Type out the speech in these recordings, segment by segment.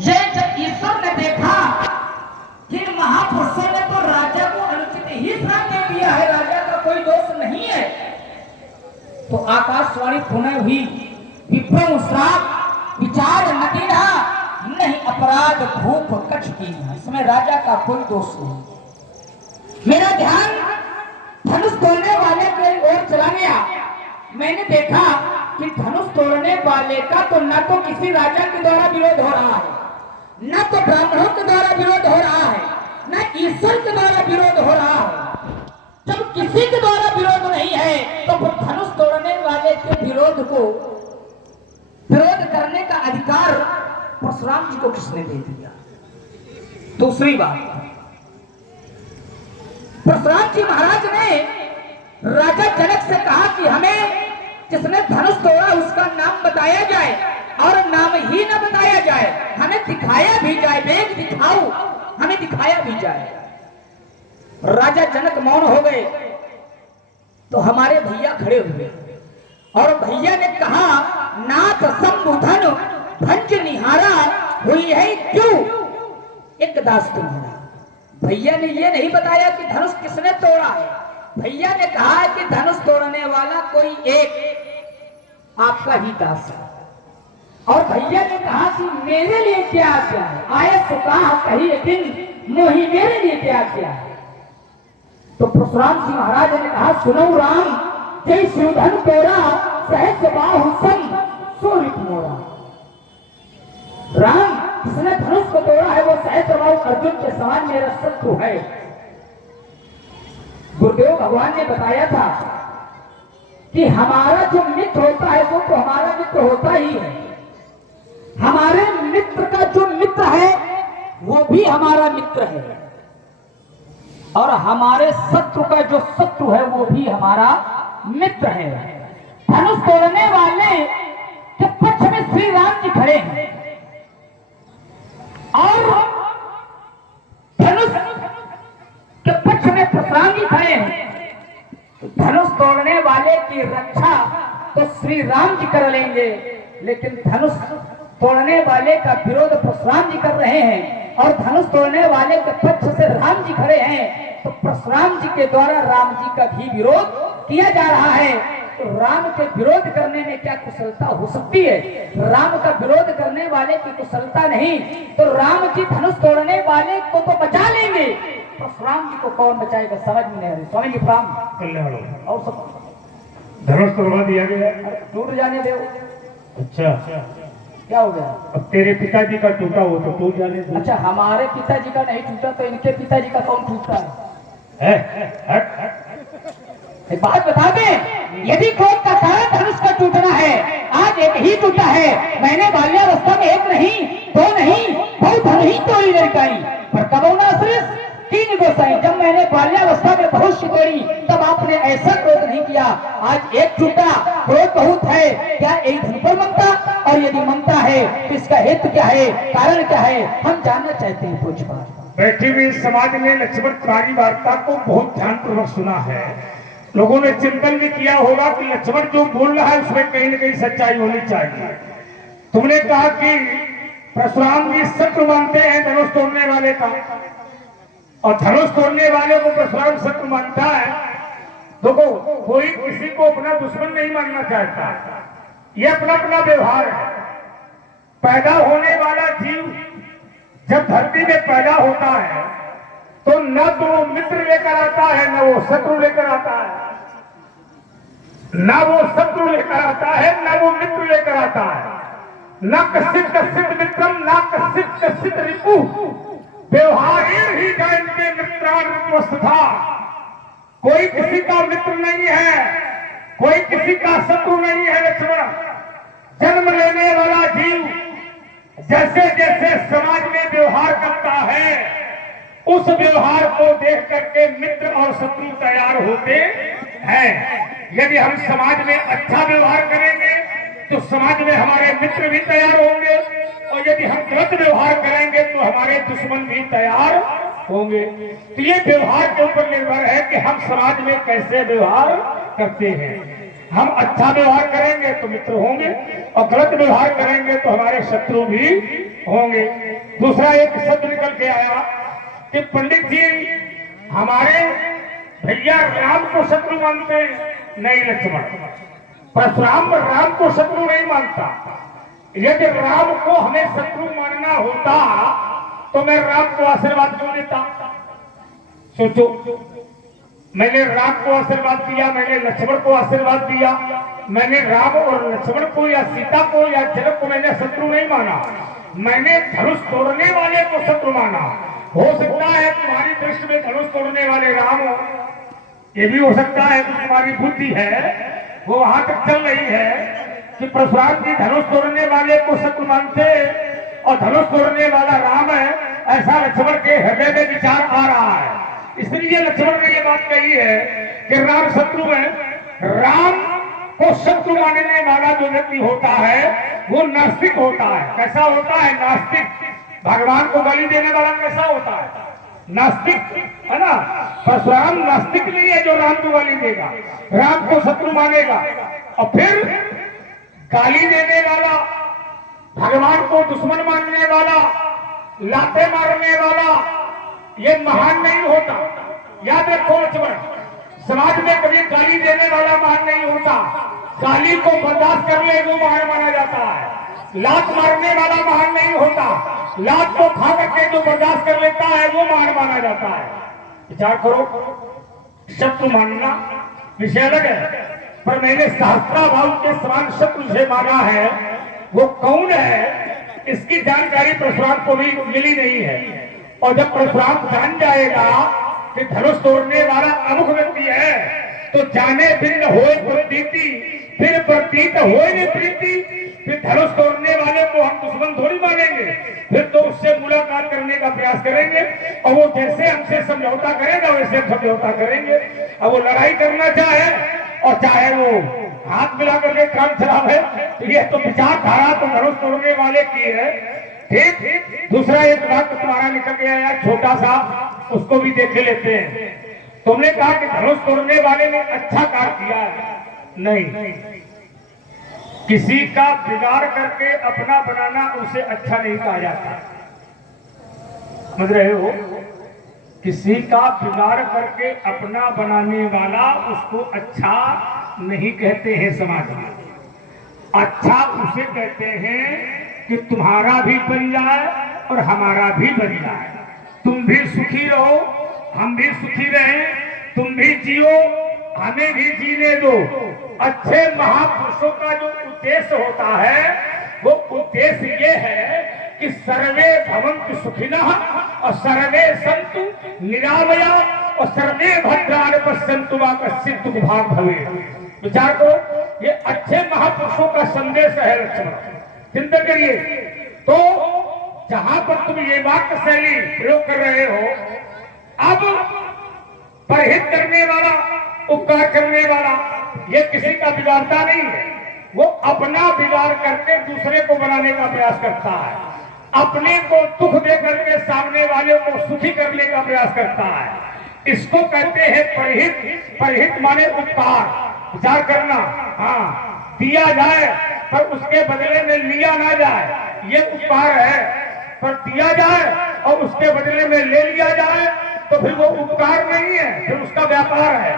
ये जब ईश्वर ने देखा कि महापुरुषों ने तो राजा को अनुचित ही श्राप दे दिया है, राजा का कोई दोष नहीं है, तो आकाशवाणी पुनः हुई, विप्रम श्राप विचार नदीना नहीं अपराध भूख कछ की। इसमें राजा का कोई दोष नहीं। मेरा ध्यान धनुष तोड़ने वाले की ओर चला गया। मैंने देखा कि धनुष तोड़ने वाले का तो न तो किसी राजा के द्वारा विरोध हो रहा है, न तो ब्राह्मणों के द्वारा विरोध हो रहा है, न ईश्वर के द्वारा विरोध हो रहा है। जब किसी के द्वारा विरोध नहीं है तो फिर धनुष तोड़ने वाले के विरोध करने का अधिकार परशुराम जी को किसने दे दिया? दूसरी बात, परशुराम जी महाराज ने राजा जनक से कहा कि हमें जिसने धनुष तोड़ा उसका नाम बताया जाए, और नाम ही न बताया जाए, हमें दिखाया भी जाए, वेग दिखाओ, हमें दिखाया भी जाए। राजा जनक मौन हो गए तो हमारे भैया खड़े हुए और भैया ने कहा, नाथ संबुधन भंज निहारा हुई है क्यों एक दास तुम्हारा। भैया ने ये नहीं बताया कि धनुष किसने तोड़ा है, भैया ने कहा कि धनुष तोड़ने वाला कोई एक आपका ही दास है। और भैया ने कहा कि मेरे लिए क्या क्या है, आए तो कहा कही दिन मोही मेरे लिए क्या क्या है। तो परशुराम जी महाराज ने कहा, सुनो राम, जय शिवधन तोड़ा सहज बाहु संग सूर्य मोरा। राम, जिसने धनुष को तोड़ा है वो सहज बाहु अर्जुन के समान मेरा शत्रु है। गुरुदेव भगवान ने बताया था कि हमारा जो मित्र होता है वो तो हमारा मित्र होता ही है, हमारे मित्र का जो मित्र है वो भी हमारा मित्र है, और हमारे शत्रु का जो शत्रु है वो भी हमारा मित्र है। धनुष तोड़ने वाले के पक्ष में श्री राम जी खड़े हैं और धनुष के पक्ष में परशुराम जी खड़े हैं। धनुष तोड़ने वाले की रक्षा तो श्री राम जी कर लेंगे, लेकिन धनुष तोड़ने वाले का विरोध परशुराम जी कर रहे हैं, और धनुष तोड़ने वाले के पक्ष से राम जी खड़े हैं, तो परशुराम जी के द्वारा राम जी का भी विरोध किया जा रहा है। तो राम के विरोध करने में क्या कुशलता हो सकती है? राम का विरोध करने वाले की कुशलता नहीं, तो राम जी धनुष तोड़ने वाले को तो बचा लेंगे, परशुराम जी को कौन बचाएगा? समझ में नहीं आ रही। स्वामी जी प्रणाम। और सब धनुष तोड़वा दिया गया, टूट जाने दो। अच्छा क्या हो गया? अब तेरे पिताजी का टूटा हो तो टूट जाने दो। अच्छा, हमारे पिताजी का नहीं टूटा तो इनके पिताजी का कौन टूटता है? एक बात बता दे, यदि क्रोध का कारण धनुष का टूटना है, आज एक ही टूटा है। मैंने बाल्यावस्था में एक नहीं, दो नहीं, बहुत धन ही तोड़ी लड़काई, पर कब होना श्रेष्ठ तीन गोसाई। जब मैंने बाल्यावस्था में बहुत सी तोड़ी तब आपने ऐसा क्रोध नहीं किया। आज एक टूटा, क्रोध बहुत है, क्या एक धन पर ममता? और यदि ममता है तो इसका हेतु क्या है, कारण क्या है, हम जानना चाहते हैं। पूछ बात। बैठी हुई समाज में लक्ष्मण तुम्हारी वार्ता को बहुत ध्यानपूर्वक सुना है। लोगों ने चिंतन भी किया होगा कि लक्ष्मण जो बोल रहा है उसमें कहीं न कहीं सच्चाई होनी चाहिए। तुमने कहा कि परशुराम जी शत्रु मानते हैं धनुष तोड़ने वाले का, और धनुष तोड़ने वाले को परशुराम शत्रु मानता है। देखो, कोई किसी को अपना दुश्मन नहीं मानना चाहता, ये अपना अपना व्यवहार है। पैदा होने वाला जीव जब धरती में पैदा होता है तो न तो वो मित्र लेकर आता है, न वो शत्रु लेकर आता है, न वो शत्रु लेकर आता है, न वो मित्र लेकर आता है। न कश्चित कश्चित मित्रम, न कश्चित कश्चित रिपु, व्यवहारेण ही जयन्ते मित्रान् था। कोई किसी का मित्र नहीं है, कोई किसी का शत्रु नहीं है। लक्ष्मण, जन्म लेने वाला जीव जैसे जैसे समाज में व्यवहार करता है, उस व्यवहार को देख करके मित्र और शत्रु तैयार होते हैं। यदि हम समाज में अच्छा व्यवहार करेंगे तो समाज में हमारे मित्र भी तैयार होंगे, और यदि हम गलत व्यवहार करेंगे तो हमारे दुश्मन भी तैयार होंगे। तो ये व्यवहार के ऊपर निर्भर है कि हम समाज में कैसे व्यवहार करते हैं। हम अच्छा व्यवहार करेंगे तो मित्र होंगे, और गलत व्यवहार करेंगे तो हमारे शत्रु भी होंगे। दूसरा एक शब्द निकल के आया कि पंडित जी हमारे भैया राम को शत्रु मानते हैं, नहीं लक्ष्मण। परशुराम राम को शत्रु नहीं मानता। यदि राम को हमें शत्रु मानना होता तो मैं राम को आशीर्वाद क्यों देता? सोचो, मैंने राम को आशीर्वाद दिया, मैंने लक्ष्मण को आशीर्वाद दिया, मैंने राम और लक्ष्मण को या सीता को या जनक को मैंने शत्रु नहीं माना, मैंने धनुष तोड़ने वाले को शत्रु माना। हो सकता है तुम्हारी दृष्टि में धनुष तोड़ने वाले राम हो, ये भी हो सकता है कि तुम्हारी बुद्धि है वो वहां तक चल रही है कि परशुराम जी धनुष तोड़ने वाले को शत्रु मानते और धनुष तोड़ने वाला राम है, ऐसा लक्ष्मण के हृदय में विचार आ रहा है। इसलिए लक्ष्मण ने ये बात कही है कि राम शत्रु है। राम को शत्रु मानने वाला जो व्यक्ति होता है वो नास्तिक होता है। कैसा होता है? नास्तिक। भगवान को गाली देने वाला कैसा होता है? नास्तिक, है ना। परशुराम नास्तिक नहीं है जो राम को गाली देगा, राम को शत्रु मानेगा। और फिर गाली देने वाला, भगवान को दुश्मन मानने वाला, लाते मारने वाला, ये महान नहीं होता। याद रखो लक्ष्मण, समाज में कभी गाली देने वाला महान नहीं होता। गाली को बर्दाश्त कर ले वो महान माना जाता है। लात मारने वाला महान नहीं होता। लात को खा करके जो बर्दाश्त कर लेता है वो महान माना जाता है। विचार करो, शत्रु मानना विषय अलग है, पर मैंने सहस्त्राभाव के समान शत्रु से माना है। वो कौन है इसकी जानकारी परशुराम को भी मिली नहीं है। और जब परशुराम जान जाएगा कि धनुष तोड़ने वाला अमुख व्यक्ति है तो जाने भिन्न होए प्रतीति, फिर प्रतीत होए न प्रीति, फिर धनुष तोड़ने वाले को हम दुश्मन थोड़ी मानेंगे, फिर तो उससे मुलाकात करने का प्रयास करेंगे और वो जैसे हमसे समझौता करेगा वैसे हम समझौता करेंगे। अब वो लड़ाई करना चाहे और चाहे वो हाथ मिला करके काम चलावे, तो ये तो विचारधारा तो धनुष तोड़ने वाले की है। ठीक। दूसरा एक बात तुम्हारा निकल के आया छोटा सा, उसको भी देख लेते हैं। तुमने कहा कि धनुष तोड़ने वाले ने अच्छा कार्य किया है। नहीं, किसी का बिगाड़ करके अपना बनाना उसे अच्छा नहीं कहा जाता। समझ रहे हो? किसी का बिगाड़ करके अपना बनाने वाला उसको अच्छा नहीं कहते हैं समाज में। अच्छा उसे कहते हैं कि तुम्हारा भी बन जाए और हमारा भी बन जाए, तुम भी सुखी रहो हम भी सुखी रहें, तुम भी जियो हमें भी जीने दो। अच्छे महापुरुषों का जो उद्देश्य होता है वो उद्देश्य ये है कि सर्वे भवन्तु सुखिनः और सर्वे सन्तु निरामया और सर्वे भद्राणि पश्यन्तु मा कश्चित् दुःखभाग् भवेत्। विचार करो, ये अच्छे महापुरुषों का संदेश है लक्ष्मण। चिंतन करिए। तो जहां पर तुम ये वाक्य शैली प्रयोग कर रहे हो, अब परहित करने वाला, उपकार करने वाला, ये किसी का बिगाड़ता नहीं है। वो अपना बिगाड़ करके दूसरे को बनाने का प्रयास करता है, अपने को दुख दे करके सामने वाले को सुखी करने का प्रयास करता है। इसको कहते हैं परहित। परहित माने उपकार। विचार करना, हाँ, दिया जाए पर उसके बदले में लिया ना जाए, ये उपकार है। पर दिया जाए और उसके बदले में ले लिया जाए तो फिर वो उपकार नहीं है, फिर उसका व्यापार है।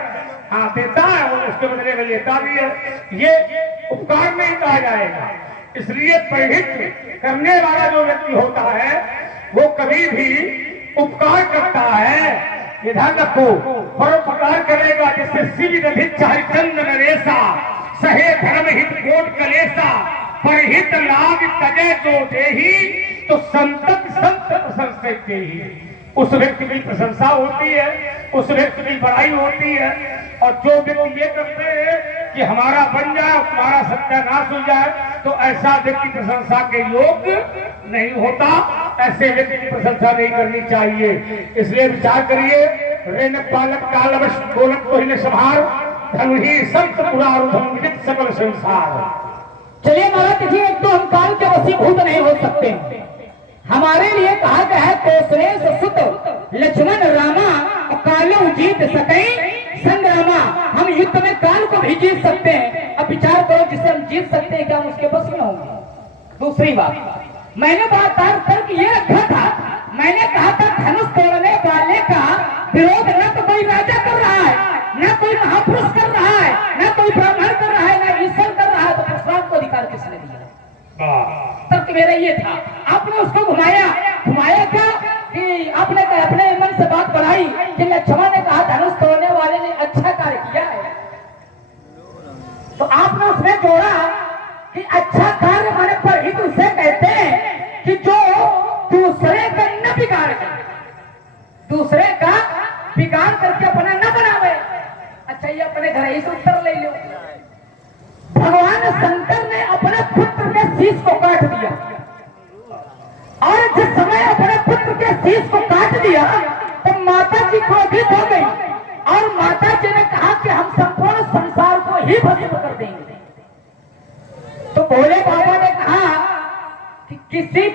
हाँ, देता है वो, उसके बदले में लेता भी है, ये उपकार नहीं कहा जाएगा। इसलिए परहित करने वाला जो व्यक्ति होता है वो कभी भी उपकार करता है। ये ध्यान रखो, परोपकार करेगा। जैसे शिव अधिक चाहे चंद्र नरेशा, सहे धर्म हित कोट कलेसा, परहित लाभ तजे जो देही, तो संतत संत प्रशंसा देही। उस व्यक्ति की प्रशंसा होती है, उस व्यक्ति की बड़ाई होती है। और जो व्यक्ति ये करते हैं कि हमारा बन जाए और तुम्हारा सत्यानाश हो जाए, तो ऐसा व्यक्ति प्रशंसा के योग्य नहीं होता। ऐसे व्यक्ति की प्रशंसा नहीं करनी चाहिए। इसलिए विचार करिए, ऋण पालक काल अवश्य गोलक को ही संहार, धन ही संत पुरारुधम विदित सकल संसार। चलिए महाराज, देखिए, एक तो हम काल के वशीभूत नहीं हो सकते। हमारे लिए कहा गया है कौशलेश सुत लक्ष्मण रामा और कालो जीत सके संग्रामा। हम युद्ध में काल को भी जीत सकते हैं। अब विचार करो, जिसे हम जीत सकते हैं क्या हम उसके बस में होंगे? दूसरी बात, मैंने बात तर्क ये रखा था, मैंने कहा था धनुष तोड़ने वाले का विरोध न तो कोई राजा कर रहा है, न कोई महापुरुष कर रहा है, न कोई ब्राह्मण कर रहा है, न ईश्वर कर रहा है, तो परशुराम को अधिकार किसने दिया? तर्क मेरा ये था। आपने उसको घुमाया क्या कि आपने अपने मन से बात बढ़ाई कि लक्ष्मण ने कहा धनुष तोड़ने वाले ने अच्छा कार्य किया है, तो आपने उसमें जोड़ा कि अच्छा कार्य माने पर ही उसे कहते हैं कि जो दूसरे का न बिगाड़ कर, दूसरे का बिगाड़ करके अपना न बनावे। अच्छा, ये अपने घर ही से उत्तर ले लो। भगवान शंकर ने अपने पुत्र के शीश को काट दिया, और जिस समय अपने पुत्र के शीश को काट दिया तो माता जी क्रोधित हो गई, और माता जी ने कहा कि हम संपूर्ण संसार को ही भस्म कर देंगे। तो भोले बाबा ने कहा कि किसी भी